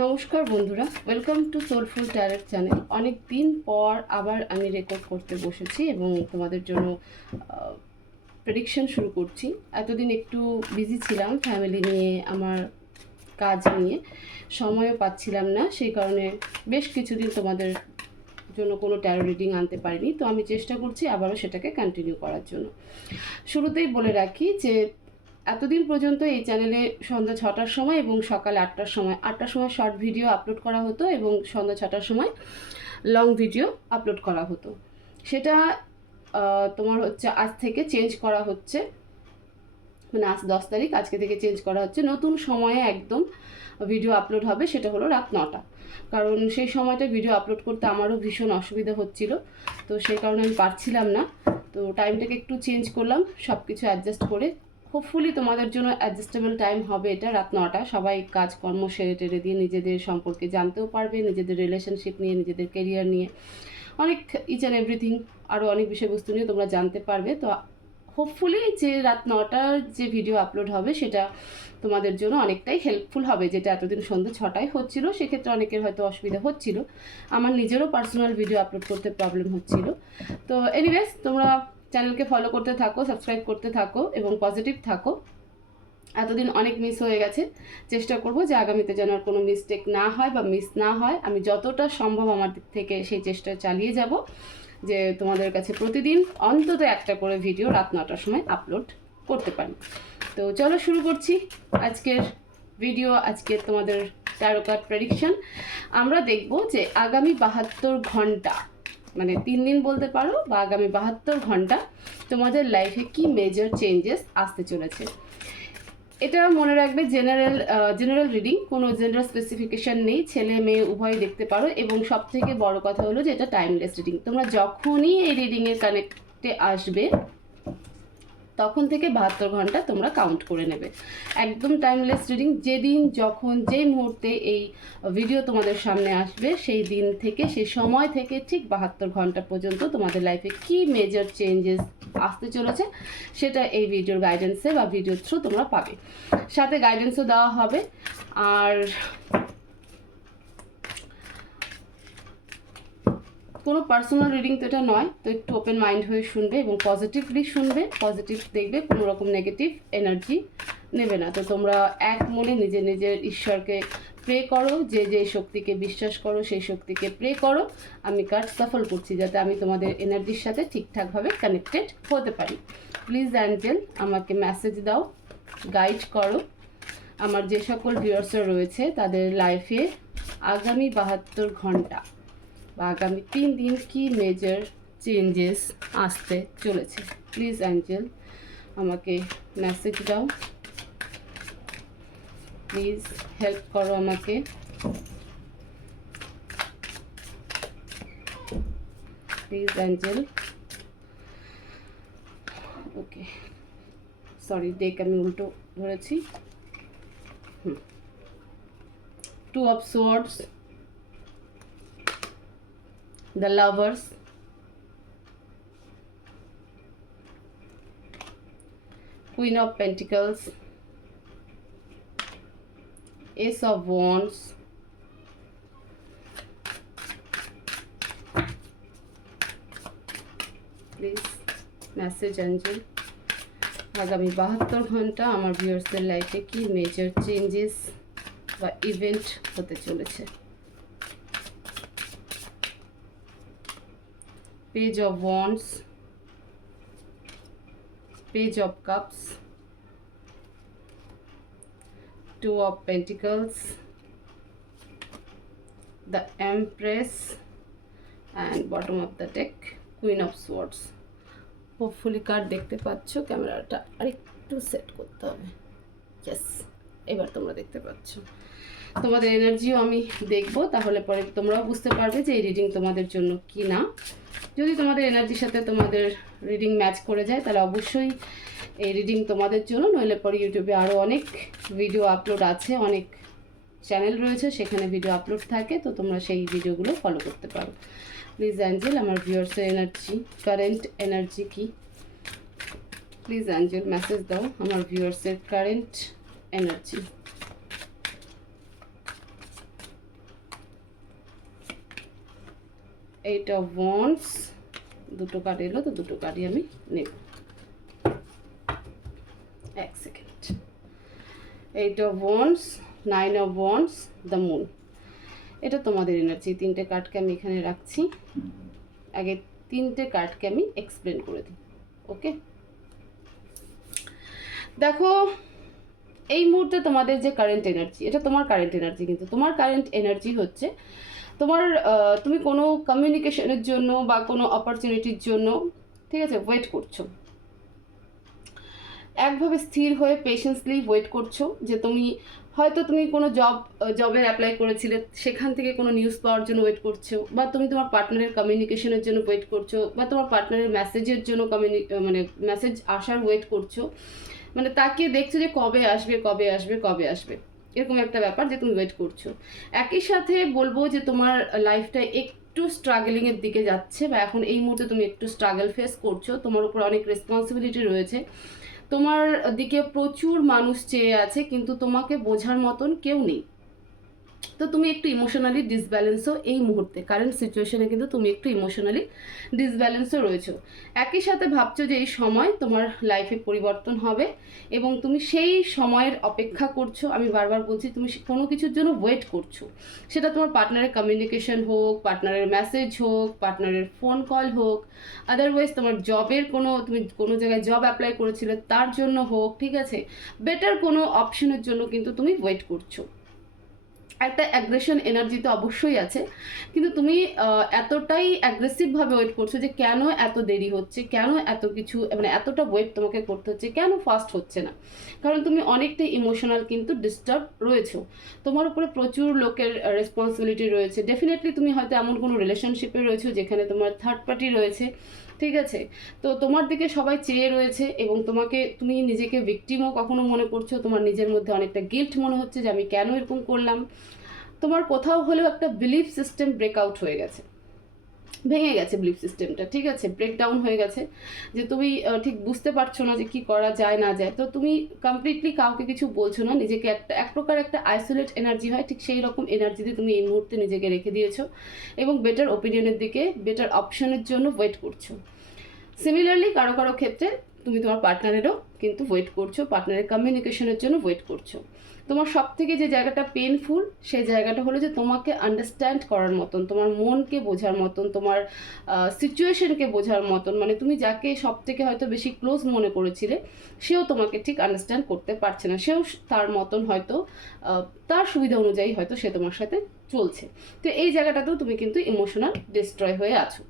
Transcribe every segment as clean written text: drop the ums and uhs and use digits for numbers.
নমস্কার বন্ধুরা, welcome to soulful tarot channel. অনেক দিন পর আবার আমি রেকর্ড করতে বসেছি এবং তোমাদের জন্য প্রেডিকশন শুরু করছি। এতদিন একটু বিজি ছিলাম ফ্যামিলি নিয়ে, আমার কাজ নিয়ে সময়ও পাচ্ছিলাম না, সেই কারণে বেশ কিছুদিন তোমাদের জন্য কোনো ট্যারো রিডিং আনতে পারিনি। তো আমি চেষ্টা করছি আবারও সেটাকে কন্টিনিউ করার জন্য। শুরুতেই বলে রাখি যে এতদিন পর্যন্ত এই চ্যানেলে সন্ধ্যা 6টার সময় এবং সকাল 8টার সময় শর্ট ভিডিও আপলোড করা হতো এবং সন্ধ্যা 6টার সময় লং ভিডিও আপলোড করা হতো। সেটা তোমার হচ্ছে আজ থেকে চেঞ্জ করা হচ্ছে, মানে আজ 10 তারিখ, আজকে থেকে চেঞ্জ করা হচ্ছে। নতুন সময়ে একদম ভিডিও আপলোড হবে, সেটা হলো রাত 9টা। কারণ সেই সময়টা ভিডিও আপলোড করতে আমারও ভীষণ অসুবিধা হচ্ছিল, তো সেই কারণে আমি পারছিলাম না। তো টাইমটাকে একটু চেঞ্জ করলাম, সব কিছু অ্যাডজাস্ট করে। হোপফুলি তোমাদের জন্য অ্যাডজাস্টেবল টাইম হবে এটা, রাত 9টা। সবাই কাজকর্ম সেরে টেরে দিয়ে নিজেদের সম্পর্কে জানতেও পারবে, নিজেদের রিলেশনশিপ নিয়ে, নিজেদের কেরিয়ার নিয়ে, অনেক ইচ অ্যান্ড এভরিথিং, আরও অনেক বিষয়বস্তু নিয়ে তোমরা জানতে পারবে। তো হোপফুলি যে রাত 9টার যে ভিডিও আপলোড হবে সেটা তোমাদের জন্য অনেকটাই হেল্পফুল হবে, যেটা এতদিন সন্ধ্যে 6টায় হচ্ছিল। সেক্ষেত্রে অনেকের হয়তো অসুবিধা হচ্ছিল, আমার নিজেরও পার্সোনাল ভিডিও আপলোড করতে প্রবলেম হচ্ছিল। তো এনিওয়েজ, তোমরা চ্যানেলকে ফলো করতে থাকো, সাবস্ক্রাইব করতে থাকো এবং পজিটিভ থাকো। এতদিন অনেক মিস হয়ে গেছে, চেষ্টা করব যে আগামীতে যেন আর কোনো মিস্টেক না হয় বা মিস না হয়। আমি যতটা সম্ভব আমার দিক থেকে সেই চেষ্টা চালিয়ে যাব যে তোমাদের কাছে প্রতিদিন অন্তত একটা করে ভিডিও রাত 9টার সময় আপলোড করতে পারি। তো চলো শুরু করছি আজকের ভিডিও। আজকে তোমাদের ট্যারো কার্ড প্রেডিকশন আমরা দেখব যে আগামী 72 ঘন্টা, মানে 3 দিন বলতে পারো, বা আগামী 72 ঘন্টা তোমাদের লাইফে কি মেজর চেঞ্জেস আসতে চলেছে। এটা মনে রাখবে জেনারেল রিডিং, কোনো জেন্ডার স্পেসিফিকেশন নেই, ছেলে মেয়ে উভয় দেখতে পারো। এবং সব থেকে বড় কথা হলো যে এটা টাইমলেস রিডিং। তোমরা যখনই এই রিডিংয়ের কানেক্টে আসবে তখন থেকে 72 ঘন্টা তোমরা কাউন্ট করে নেবে। একদম টাইমলেস রিডিং। যেদিন, যখন, যেই মুহূর্তে এই ভিডিও তোমাদের সামনে আসবে সেই দিন থেকে, সেই সময় থেকে ঠিক 72 ঘন্টা পর্যন্ত তোমাদের লাইফে কি মেজর চেঞ্জেস আসতে চলেছে সেটা এই ভিডিওর গাইডেন্সে বা ভিডিওর থ্রু তোমরা পাবে। সাথে গাইডেন্সও দেওয়া হবে। আর কোনো পার্সোনাল রিডিং তো এটা নয়, তো একটু ওপেন মাইন্ড হয়ে শুনবে এবং পজিটিভলি শুনবে, পজিটিভ দেখবে, কোনো রকম নেগেটিভ এনার্জি নেবে না। তো তোমরা এক মনে নিজের নিজের ঈশ্বরকে প্রে করো, যে যে শক্তিকে বিশ্বাস করো সেই শক্তিকে প্রে করো। আমি কার্ড সাফল করছি যাতে আমি তোমাদের এনার্জির সাথে ঠিকঠাকভাবে কানেক্টেড হতে পারি। প্লিজ অ্যাঞ্জেল আমাকে মেসেজ দাও, গাইড করো। আমার যে সকল ভিউয়ার্সরা রয়েছে তাদের লাইফে আগামী 72 ঘন্টা বা আগামী 3 দিন কি মেজর চেঞ্জেস আসতে চলেছে। প্লিজ অ্যাঞ্জেল আমাকে মেসেজ দাও, প্লিজ হেল্প করো আমাকে। Please angel. Okay, sorry, deck আমি উল্টো ধরেছি। 2 of swords, the lovers, Queen of Pentacles, Ace of Wands, please message Angel. আগামী 72 ঘন্টা আমার ভিউয়ার্সদের লাইফে কি মেজর চেঞ্জেস বা ইভেন্ট হতে চলেছে। Page of Wands, Page of Cups, 2 of Pentacles, the Empress, and bottom of the deck, Queen of Swords. Hopefully card দেখতে পাচ্ছ, ক্যামেরাটা আরেকটু সেট করতে হবে। ইয়েস, এবার তোমরা দেখতে পাচ্ছ। তোমাদের এনার্জিও আমি দেখব, তাহলে পরে তোমরাও বুঝতে পারবে যে এই রিডিং তোমাদের জন্য কি না। যদি তোমাদের এনার্জির সাথে তোমাদের রিডিং ম্যাচ করে যায় তাহলে অবশ্যই এই রিডিং তোমাদের জন্য। নইলে পরে ইউটিউবে আরও অনেক ভিডিও আপলোড আছে, অনেক চ্যানেল রয়েছে, সেখানে ভিডিও আপলোড থাকে, তো তোমরা সেই ভিডিওগুলো ফলো করতে পারো। প্লিজ অ্যাঞ্জেল আমার ভিউয়ার্সের এনার্জি, কারেন্ট এনার্জি কি? প্লিজ অ্যাঞ্জেল মেসেজ দাও আমার ভিউয়ার্সের current energy. Eight of wands, দুটো কার্ড এলো, তো দুটো কার্ডই আমি নেব। এক second. Eight of wands, nine of wands, the moon. এটা তোমাদের এনার্জি। তিনটে কার্ডকে আমি এখানে রাখছি। আগে তিনটে কার্ডকে আমি এক্সপ্লেন করে দিই। ওকে, দেখো এই মুহূর্তে তোমাদের যে কারেন্ট এনার্জি, এটা তোমার কারেন্ট এনার্জি, কিন্তু তোমার কারেন্ট এনার্জি হচ্ছে তোমার তুমি কোনো কমিউনিকেশনের জন্য বা কোনো অপরচুনিটির জন্য, ঠিক আছে, ওয়েট করছো, একভাবে স্থির হয়ে পেশেন্সলি ওয়েট করছো যে তুমি হয়তো তুমি কোনো জবের অ্যাপ্লাই করেছিলে, সেখান থেকে কোনো নিউজ পাওয়ার জন্য ওয়েট করছো, বা তুমি তোমার পার্টনারের কমিউনিকেশনের জন্য ওয়েট করছো, বা তোমার পার্টনারের মেসেজের জন্য মানে মেসেজ আসার ওয়েট করছো, মানে তাকে দেখছো যে কবে আসবে কবে আসবে কবে আসবে, এরকম একটা ব্যাপার যে তুমি ওয়েট করছো। একই সাথে বলবো যে তোমার লাইফটা একটু স্ট্রাগলিংয়ের দিকে যাচ্ছে, বা এখন এই মুহূর্তে তুমি একটু স্ট্রাগল ফেস করছো, তোমার উপর অনেক রেসপন্সিবিলিটি রয়েছে, তোমার দিকে প্রচুর মানুষ চেয়ে আছে, কিন্তু তোমাকে বোঝার মতন কেউ নেই। তো তুমি একটু ইমোশনালি ডিসব্যালেন্সও এই মুহূর্তে কারেন্ট সিচুয়েশনে, কিন্তু তুমি একটু ইমোশনালি ডিসব্যালেন্সও রয়েছো। একই সাথে ভাবছো যে এই সময় তোমার লাইফে পরিবর্তন হবে এবং তুমি সেই সময়ের অপেক্ষা করছো। আমি বারবার বলছি, তুমি কোনো কিছুর জন্য ওয়েট করছো, সেটা তোমার পার্টনারের কমিউনিকেশন হোক, পার্টনারের মেসেজ হোক, পার্টনারের ফোন কল হোক, আদারওয়াইজ তোমার জবের তুমি কোনো জায়গায় জব অ্যাপ্লাই করেছিলে তার জন্য হোক, ঠিক আছে, বেটার কোনো অপশনের জন্য কিন্তু তুমি ওয়েট করছো। একটা অ্যাগ্রেশন এনার্জি তো অবশ্যই আছে, কিন্তু তুমি এতটাই অ্যাগ্রেসিভভাবে ওয়েট করছো যে কেন এত দেরি হচ্ছে, কেন এত কিছু, মানে এতটা ওয়েট তোমাকে করতে হচ্ছে, কেন ফাস্ট হচ্ছে না, কারণ তুমি অনেকটাই ইমোশনাল কিন্তু ডিস্টার্ব রয়েছো। তোমার উপরে প্রচুর লোকের রেসপন্সিবিলিটি রয়েছে। ডেফিনেটলি তুমি হয়তো এমন কোনো রিলেশনশিপে রয়েছো যেখানে তোমার থার্ড পার্টি রয়েছে, ঠিক আছে, তো তোমার দিকে সবাই চেয়ে রয়েছে এবং তুমি নিজেকে ভিকটিমও কখনো মনে করছো, তোমার নিজের মধ্যে অনেকটা গিল্ট মনে হচ্ছে যে আমি কেন এরকম করলাম। তোমার কোথাও হলেও একটা বিলিফ সিস্টেম ব্রেকআউট হয়ে গেছে, ভেঙে গেছে বিলিফ সিস্টেমটা, ঠিক আছে, ব্রেকডাউন হয়ে গেছে, যে তুমি ঠিক বুঝতে পারছো না যে কি করা যায় না যায়। তো তুমি কমপ্লিটলি কাউকে কিছু বলছো না, নিজেকে এক প্রকার একটা আইসোলেট এনার্জি হয়, ঠিক সেই রকম এনার্জিতে তুমি এই মুহূর্তে নিজেকে রেখে দিয়েছো এবং বেটার ওপিনিয়নের দিকে, বেটার অপশনের জন্য ওয়েট করছো। সিমিলারলি কারো কারো ক্ষেত্রে তুমি তোমার পার্টনারেরও কিন্তু ওয়েট করছো, পার্টনারের কমিউনিকেশনের জন্য ওয়েট করছো। তোমার সব থেকে যে জায়গাটা পেনফুল, সেই জায়গাটা হলো যে তোমাকে আন্ডারস্ট্যান্ড করার মতন, তোমার মনকে বোঝার মতন, তোমার সিচুয়েশনকে বোঝার মতন, মানে তুমি যাকে সব থেকে হয়তো বেশি ক্লোজ মনে করেছিলে, সেও তোমাকে ঠিক আন্ডারস্ট্যান্ড করতে পারছে না, সেও তার মতন হয়তো তার সুবিধা অনুযায়ী হয়তো সে তোমার সাথে চলছে। তো এই জায়গাটাতেও তুমি কিন্তু ইমোশনাল ডিস্ট্রয় হয়ে আছো।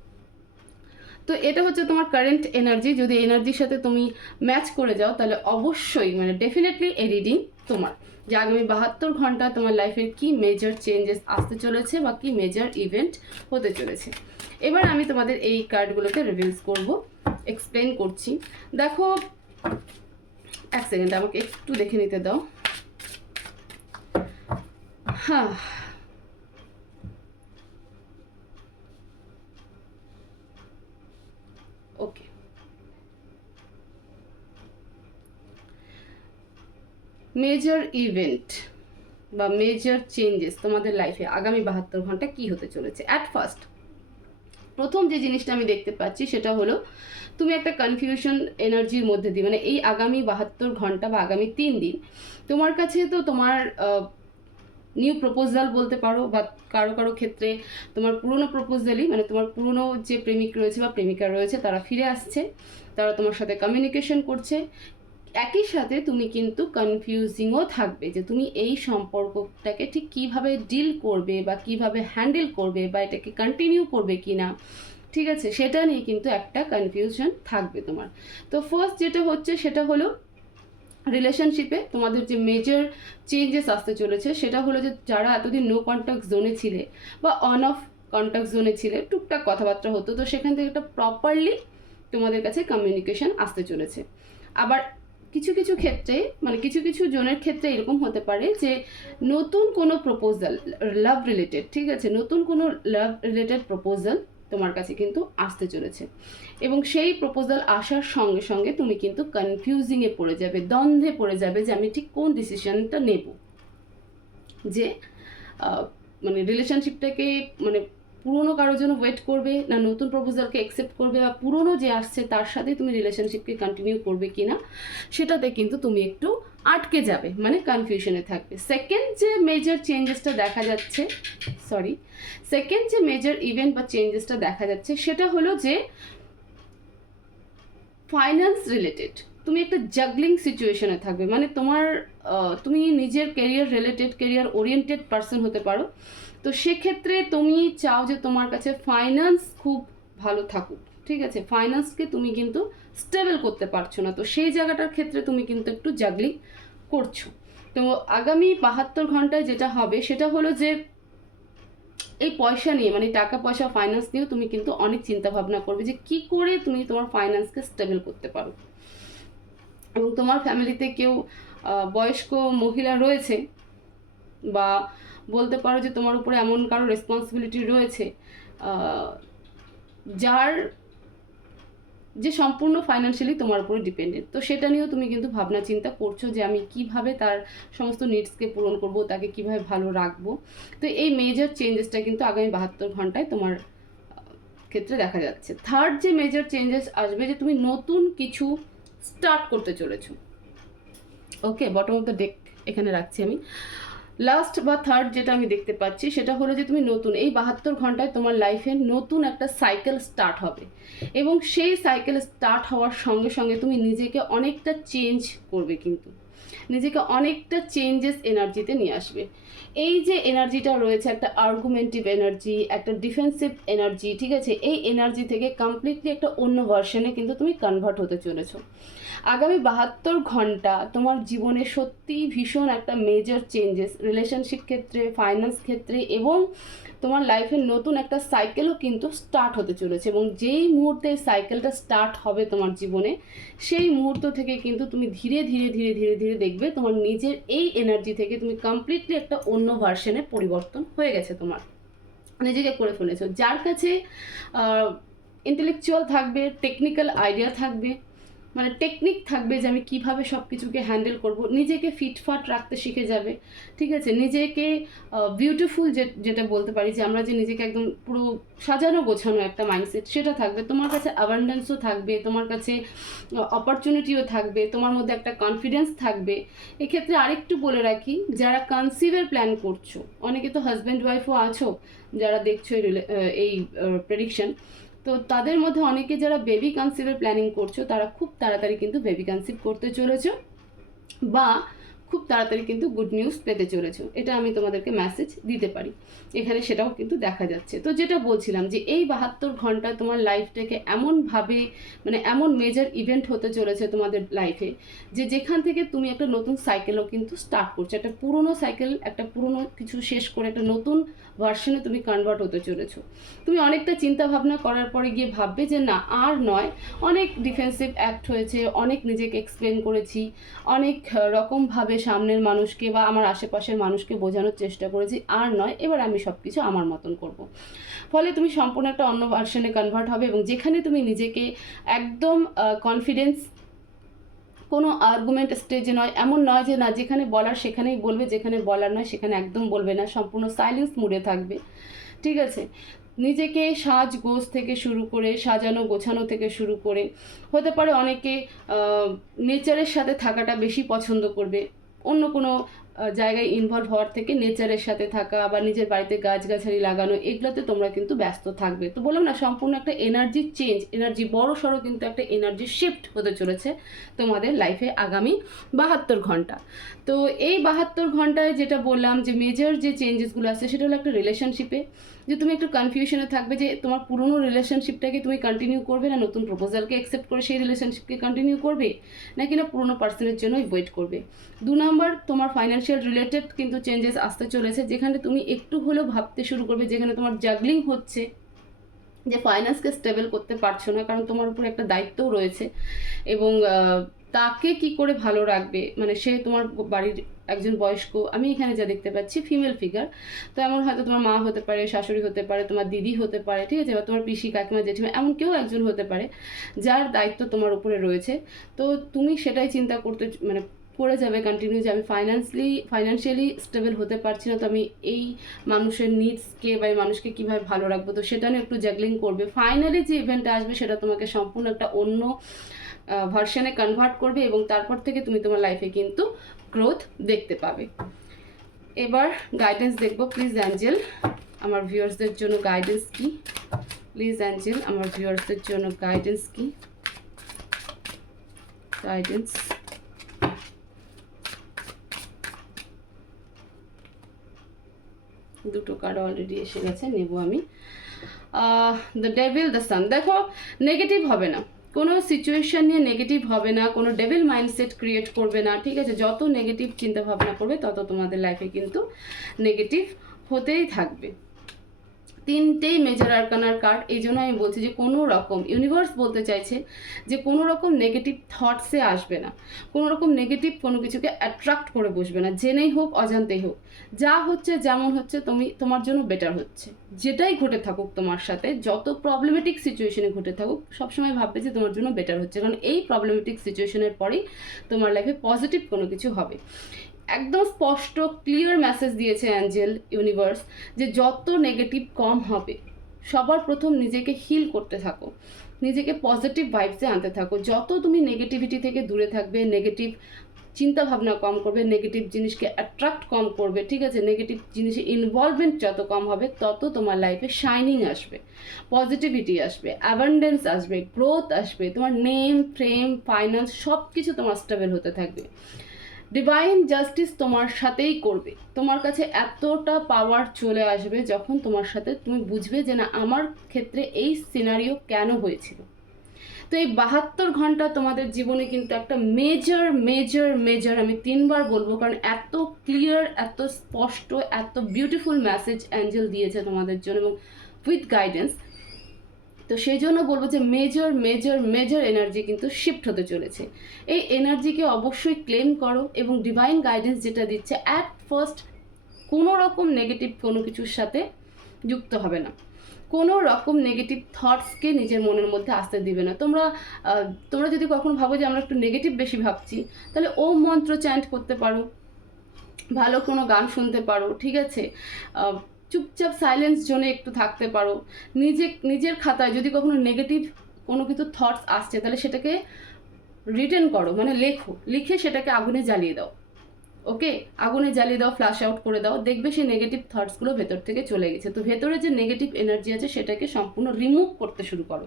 তো এটা হচ্ছে তোমার কারেন্ট এনার্জি। যদি এনার্জির সাথে তুমি ম্যাচ করে যাও তাহলে অবশ্যই, মানে ডেফিনেটলি এই রিডিং তোমার, যে আগামী 72 ঘন্টা তোমার লাইফের কি মেজর চেঞ্জেস আসতে চলেছে বা কি মেজর ইভেন্ট হতে চলেছে। এবার আমি তোমাদের এই কার্ডগুলোকে রিভিউজ করব, এক্সপ্লেন করছি। দেখো, এক সেকেন্ড আমাকে একটু দেখে নিতে দাও। হ্যাঁ, ওকে, মেজর ইভেন্ট বা মেজর চেঞ্জেস তোমাদের লাইফে আগামী 72 ঘন্টা কি হতে চলেছে। অ্যাট ফার্স্ট প্রথম যে জিনিসটা আমি দেখতে পাচ্ছি সেটা হলো তুমি একটা কনফিউশন এনার্জির মধ্যে দিয়ে, মানে এই আগামী 72 ঘন্টা বা আগামী 3 দিন তোমার কাছে তো তোমার নিউ প্রপোজাল বলতে পারো, বা কারো কারো ক্ষেত্রে তোমার পুরনো প্রপোজালই, মানে তোমার পুরনো যে প্রেমিক রয়েছে বা প্রেমিকা রয়েছে তারা ফিরে আসছে, তারা তোমার সাথে কমিউনিকেশন করছে। একই সাথে তুমি কিন্তু কনফিউজিংও থাকবে যে তুমি এই সম্পর্কটাকে ঠিক কিভাবে ডিল করবে বা কিভাবে হ্যান্ডেল করবে বা এটাকে কন্টিনিউ করবে কি না, ঠিক আছে, সেটা নিয়ে কিন্তু একটা কনফিউশন থাকবে তোমার। তো ফার্স্ট যেটা হচ্ছে সেটা হলো রিলেশনশিপে তোমাদের যে মেজর চেঞ্জেস আসতে চলেছে সেটা হলো যে যারা এতদিন নো কন্ট্যাক্ট জোনে ছিলে বা অন অফ কন্ট্যাক্ট জোনে ছিলে, টুকটাক কথাবার্তা হতো, তো সেখান থেকে একটা প্রপারলি তোমাদের কাছে কমিউনিকেশন আসতে চলেছে। আবার কিছু কিছু ক্ষেত্রে, মানে কিছু কিছু জনের ক্ষেত্রে এরকম হতে পারে যে নতুন কোনো প্রপোজাল, লাভ রিলেটেড, ঠিক আছে, নতুন কোনো লাভ রিলেটেড প্রপোজাল তোমার কাছে কিন্তু আসতে চলেছে এবং সেই প্রপোজাল আসার সঙ্গে সঙ্গে তুমি কিন্তু কনফিউজিংয়ে পড়ে যাবে, দ্বন্দ্বে পড়ে যাবে যে আমি ঠিক কোন ডিসিশনটা নেব, যে মানে রিলেশনশিপটাকে মানে পুরনো কারোর জন্য ওয়েট করবে, না নতুন প্রপোজালকে অ্যাকসেপ্ট করবে, বা পুরনো যে আসছে তার সাথে তুমি রিলেশনশিপকে কন্টিনিউ করবে কি না, সেটাতে কিন্তু তুমি একটু আটকে যাবে, মানে কনফিউশনে থাকবে। সেকেন্ড যে মেজর চেঞ্জেসটা দেখা যাচ্ছে, সেকেন্ড যে মেজর ইভেন্ট বা চেঞ্জেসটা দেখা যাচ্ছে সেটা হলো যে ফাইন্যান্স রিলেটেড তুমি একটা জাগলিং সিচুয়েশনে থাকবে। মানে তুমি নিজের কেরিয়ার ওরিয়েন্টেড পার্সন হতে পারো। তো সেক্ষেত্রে তুমি চাও যে তোমার কাছে ফাইন্যান্স খুব ভালো থাকুক, ঠিক আছে, ফাইন্যান্সকে তুমি কিন্তু স্টেবল করতে পারছো না, তো সেই জায়গাটার ক্ষেত্রে তুমি কিন্তু একটু জাগলিং করছো। তো আগামী 72 ঘন্টায় যেটা হবে সেটা হলো যে এই পয়সা নিয়ে, মানে টাকা পয়সা ফাইন্যান্স নিয়েও তুমি কিন্তু অনেক চিন্তা ভাবনা করবে যে কি করে তুমি তোমার ফাইন্যান্সকে স্টেবল করতে পারো। এবং তোমার ফ্যামিলিতে কেউ বয়স্ক মহিলা রয়েছে, বা বলতে পারো যে তোমার উপরে এমন কারো রেসপন্সিবিলিটি রয়েছে যার যে সম্পূর্ণ ফাইন্যান্সিয়ালি তোমার উপরে ডিপেন্ডেন্ট। তো সেটা নিয়েও তুমি কিন্তু ভাবনা চিন্তা করছো যে আমি কিভাবে তার সমস্ত নিডসকে পূরণ করব, তাকে কিভাবে ভালো রাখবো। তো এই মেজর চেঞ্জেসটা কিন্তু আগামী 72 ঘন্টায় তোমার ক্ষেত্রে দেখা যাচ্ছে। থার্ড যে মেজর চেঞ্জেস আসবে, যে তুমি নতুন কিছু স্টার্ট করতে চলেছো। ওকে, বটম অফ দ্য ডেক এখানে রাখছি আমি। লাস্ট বা থার্ড যেটা আমি দেখতে পাচ্ছি সেটা হলো যে তুমি নতুন এই 72 ঘন্টায় তোমার লাইফে নতুন একটা সাইকেল স্টার্ট হবে, এবং সেই সাইকেল স্টার্ট হওয়ার সঙ্গে সঙ্গে তুমি নিজেকে অনেকটা চেঞ্জ করবে, কিন্তু নিজেকে অনেকটা চেঞ্জেস এনার্জিতে নিয়ে আসবে। এই যে এনার্জিটা রয়েছে, একটা আর্গুমেন্টিভ এনার্জি, একটা ডিফেন্সিভ এনার্জি, ঠিক আছে, এই এনার্জি থেকে কমপ্লিটলি একটা অন্য ভার্সনে কিন্তু তুমি কনভার্ট হতে চলেছো। আগামী 72 ঘন্টা তোমার জীবনে সত্যিই ভীষণ একটা মেজর চেঞ্জেস রিলেশনশিপ ক্ষেত্রে, ফাইন্যান্স ক্ষেত্রে, এবং তোমার লাইফের নতুন একটা সাইকেলও কিন্তু স্টার্ট হতে চলেছে। এবং যেই মুহূর্তে সাইকেলটা স্টার্ট হবে তোমার জীবনে, সেই মুহূর্ত থেকে কিন্তু তুমি ধীরে ধীরে ধীরে ধীরে ধীরে দেখবে তোমার নিজের এই এনার্জি থেকে তুমি কমপ্লিটলি একটা অন্য ভার্সনে পরিবর্তন হয়ে গেছে, তোমার নিজেকে করে ফেলেছো। যার কাছে ইন্টেলেকচুয়াল থাকবে, টেকনিক্যাল আইডিয়া থাকবে, মানে টেকনিক থাকবে যে আমি কিভাবে সব কিছুকে হ্যান্ডেল করব, নিজেকে ফিটফাট রাখতে শিখে যাবে, ঠিক আছে, নিজেকে বিউটিফুল যেটা বলতে পারি, যে আমরা যে নিজেকে একদম পুরো সাজানো গোছানো একটা মাইন্ডসেট, সেটা থাকবে তোমার কাছে। অ্যাবান্ডেন্সও থাকবে তোমার কাছে, অপরচুনিটিও থাকবে, তোমার মধ্যে একটা কনফিডেন্স থাকবে। এক্ষেত্রে আরেকটু বলে রাখি, যারা কনসিভের প্ল্যান করছো, অনেকে তো হাজব্যান্ড ওয়াইফও আছো যারা দেখছো এই প্রেডিকশন, তো তাদের মধ্যে অনেকে যারা বেবি কনসিভের প্ল্যানিং করছো, তারা খুব তাড়াতাড়ি কিন্তু বেবি কনসিভ করতে চলেছো, বা খুব তাড়াতাড়ি কিন্তু গুড নিউজ পেতে চলেছো। এটা আমি তোমাদেরকে মেসেজ দিতে পারি এখানে, সেটাও কিন্তু দেখা যাচ্ছে। তো যেটা বলছিলাম যে এই 72 ঘন্টায় তোমার লাইফটাকে এমনভাবে, মানে এমন মেজর ইভেন্ট হতে চলেছে তোমাদের লাইফে, যে যেখান থেকে তুমি একটা নতুন সাইকেলও কিন্তু স্টার্ট করছো। একটা পুরনো সাইকেল, একটা পুরনো কিছু শেষ করে একটা নতুন ভার্সনে তুমি কনভার্ট হতে চলেছো। তুমি অনেকটা চিন্তা ভাবনা করার পরে গিয়ে ভাববে যে না, আর নয়, অনেক ডিফেন্সিভ অ্যাক্ট হয়েছে, অনেক নিজেকে এক্সপ্লেন করেছি, অনেক রকমভাবে সামনের মানুষকে বা আমার আশেপাশের মানুষকে বোঝানোর চেষ্টা করেছি, আর নয়, এবার আমি সব কিছু আমার মতন করব। ফলে তুমি সম্পূর্ণ একটা অন্য ভার্সনে কনভার্ট হবে, এবং যেখানে তুমি নিজেকে একদম কনফিডেন্স, কোনো আর্গুমেন্ট স্টেজে নয়, এমন নয় যে না যেখানে বলার সেখানেই বলবে, যেখানে বলার নয় সেখানে একদম বলবে না, সম্পূর্ণ সাইলেন্স মুডে থাকবে, ঠিক আছে। নিজেকে সাজগোজ থেকে শুরু করে, সাজানো গোছানো থেকে শুরু করে, হতে পারে অনেকে নেচারের সাথে থাকাটা বেশি পছন্দ করবে, অন্য কোনো জায়গায় ইনভলভ হওয়ার থেকে নেচারের সাথে থাকা বা নিজের বাড়িতে গাছগাছালি লাগানো, এগুলোতে তোমরা কিন্তু ব্যস্ত থাকবে। তো বললাম না, সম্পূর্ণ একটা এনার্জি চেঞ্জ, এনার্জি বড় সড়ো কিন্তু একটা এনার্জি শিফট হতে চলেছে তোমাদের লাইফে আগামী 72 ঘন্টা। তো এই 72 ঘন্টায় যেটা বললাম যে মেজর যে চেঞ্জেসগুলো আছে, সেটা হলো একটা রিলেশনশিপে, যে তুমি একটু কনফিউশনে থাকবে যে তোমার পুরনো রিলেশনশিপটাকে তুমি কন্টিনিউ করবে, না নতুন প্রপোজালকে অ্যাকসেপ্ট করে সেই রিলেশনশিপকে কন্টিনিউ করবে, নাকি না পুরনো পার্সনের জন্যই ওয়েট করবে। 2 নম্বর, তোমার ফাইন্যান্সিয়াল রিলেটেড কিন্তু চেঞ্জেস আসতে চলেছে, যেখানে তুমি একটু হলেও ভাবতে শুরু করবে, যেখানে তোমার জাগলিং হচ্ছে, যে ফাইন্যান্সকে স্টেবল করতে পারছো না, কারণ তোমার উপর একটা দায়িত্বও রয়েছে, এবং তাকে কি করে ভালো রাখবে, মানে সে তোমার বাড়ির একজন বয়স্ক, আমি এখানে যা দেখতে পাচ্ছি ফিমেল ফিগার, তো এমন হয়তো তোমার মা হতে পারে, শাশুড়ি হতে পারে, তোমার দিদি হতে পারে, ঠিক আছে, বা তোমার পিসি, কাকিমা, জেঠিমা, এমন কেউ একজন হতে পারে যার দায়িত্ব তোমার উপরে রয়েছে। তো তুমি সেটাই চিন্তা করতে, মানে করে যাবে কন্টিনিউ, যে আমি ফাইন্যান্সিয়ালি স্টেবল হতে পারছি না, তো আমি এই মানুষের নিডসকে বা এই মানুষকে কীভাবে ভালো রাখবো, তো সেটা নিয়ে একটু জ্যাগলিং করবে। ফাইনালি যে ইভেন্টটা আসবে সেটা তোমাকে সম্পূর্ণ একটা অন্য ভার্সনে কনভার্ট করবে এবং তারপর থেকে তুমি তোমার লাইফে কিন্তু গ্রোথ দেখতে পাবে। এবার গাইডেন্স দেখবো। প্লিজ অ্যাঞ্জেল আমার ভিউয়ার্সদের জন্য গাইডেন্স কি? প্লিজ অ্যাঞ্জেল আমার ভিউয়ার্সদের জন্য গাইডেন্স কি? গাইডেন্স দুটো কার্ড অলরেডি এসে গেছে, নেব আমি। The devil, the sun. দেখো, নেগেটিভ হবে না, কোনো সিচুয়েশন নিয়ে নেগেটিভ হবে না, কোনো ডেভিল মাইন্ডসেট ক্রিয়েট করবে না, ঠিক আছে? যত নেগেটিভ চিন্তা ভাবনা করবে তত তোমাদের লাইফে কিন্তু নেগেটিভ হতেই থাকবে। তিনটেই মেজর আরকানার কার্ড, এই জন্য আমি বলছি যে কোনো রকম ইউনিভার্স বলতে চাইছে যে কোনো রকম নেগেটিভ থটসে আসবে না, কোনো রকম নেগেটিভ কোনো কিছুকে অ্যাট্রাক্ট করে বসবে না, জেনেই হোক অজান্তেই হোক। যা হচ্ছে যেমন হচ্ছে তোমার জন্য বেটার হচ্ছে। যেটাই ঘটে থাকুক তোমার সাথে, যত প্রবলেমেটিক সিচুয়েশনে ঘটে থাকুক, সবসময় ভাববে যে তোমার জন্য বেটার হচ্ছে, কারণ এই প্রবলেমেটিক সিচুয়েশনের পরেই তোমার লাইফে পজিটিভ কোনো কিছু হবে। একদম স্পষ্ট ক্লিয়ার মেসেজ দিয়েছে অ্যাঞ্জেল ইউনিভার্স যে যত নেগেটিভ কম হবে। সবার প্রথম নিজেকে হিল করতে থাকো, নিজেকে পজিটিভ ভাইবসে আনতে থাকো। যত তুমি নেগেটিভিটি থেকে দূরে থাকবে, নেগেটিভ চিন্তা ভাবনা কম করবে, নেগেটিভ জিনিসকে অ্যাট্রাক্ট কম করবে, ঠিক আছে? নেগেটিভ জিনিসে ইনভলভমেন্ট যত কম হবে তত তোমার লাইফে শাইনিং আসবে, পজিটিভিটি আসবে, অ্যাবান্ডেন্স আসবে, গ্রোথ আসবে, তোমার নেম, ফ্রেম, ফাইন্যান্স সব কিছু তোমার স্টেবল হতে থাকবে। ডিভাইন জাস্টিস তোমার সাথেই করবে। তোমার কাছে এতটা পাওয়ার চলে আসবে যখন তোমার সাথে তুমি বুঝবে যে না, আমার ক্ষেত্রে এই সিনারিও কেন হয়েছিল। তো এই 72 ঘন্টা তোমাদের জীবনে কিন্তু একটা মেজর মেজর মেজর, আমি 3 বার বলবো, কারণ এত ক্লিয়ার, এত স্পষ্ট, এত বিউটিফুল মেসেজ অ্যাঞ্জেল দিয়েছে তোমাদের জন্য এবং উইথ গাইডেন্স। তো সেই জন্য বলবো যে মেজর মেজর মেজর এনার্জি কিন্তু শিফট হতে চলেছে। এই এনার্জিকে অবশ্যই ক্লেম করো এবং ডিভাইন গাইডেন্স যেটা দিচ্ছে, অ্যাট ফার্স্ট কোনো রকম নেগেটিভ কোনো কিছুর সাথে যুক্ত হবে না, কোনো রকম নেগেটিভ থটসকে নিজের মনের মধ্যে আসতে দিবে না। তোমরা যদি কখনো ভাবো যে আমরা একটু নেগেটিভ বেশি ভাবছি, তাহলে ওম মন্ত্র চ্যান্ট করতে পারো, ভালো কোনো গান শুনতে পারো, ঠিক আছে? চুপচাপ সাইলেন্স জোনে একটু থাকতে পারো। নিজের খাতায় যদি কখনো নেগেটিভ কোনো কিছু থটস আসছে, তাহলে সেটাকে রিটেন করো, মানে লিখে সেটাকে আগুনে জ্বালিয়ে দাও। ওকে, আগুনে জ্বালিয়ে দাও, ফ্ল্যাশ আউট করে দাও, দেখবে সেই নেগেটিভ থটসগুলো ভেতর থেকে চলে গেছে। তো ভেতরে যে নেগেটিভ এনার্জি আছে সেটাকে সম্পূর্ণ রিমুভ করতে শুরু করো।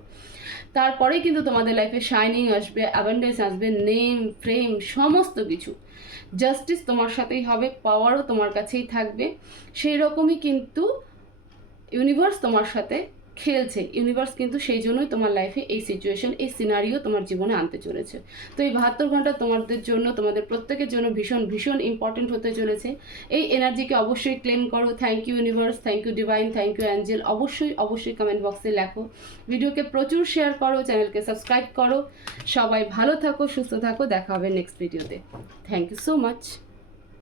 তারপরেই কিন্তু তোমাদের লাইফে শাইনিং আসবে, অ্যাবান্ডেন্স আসবে, নেম, ফ্রেম, সমস্ত কিছু। জাস্টিস তোমার সাথেই হবে, পাওয়ারও তোমার কাছেই থাকবে। সেই রকমই কিন্তু ইউনিভার্স তোমার সাথে খেলছে। ইউনিভার্স কিন্তু সেই জন্যই তোমার লাইফে এই সিচুয়েশন, এই সিনারিও তোমার জীবনে আনতে চলেছে। তো এই 72 ঘন্টা তোমাদের জন্য, তোমাদের প্রত্যেকের জন্য ভীষণ ভীষণ ইম্পর্টেন্ট হতে চলেছে। এই এনার্জিকে অবশ্যই ক্লেম করো। Thank you universe, thank you divine, thank you angel. অবশ্যই কমেন্ট বক্সে লেখো, ভিডিওকে প্রচুর শেয়ার করো, চ্যানেলকে সাবস্ক্রাইব করো। সবাই ভালো থাকো, সুস্থ থাকো, দেখা হবে নেক্সট ভিডিওতে। Thank you so much.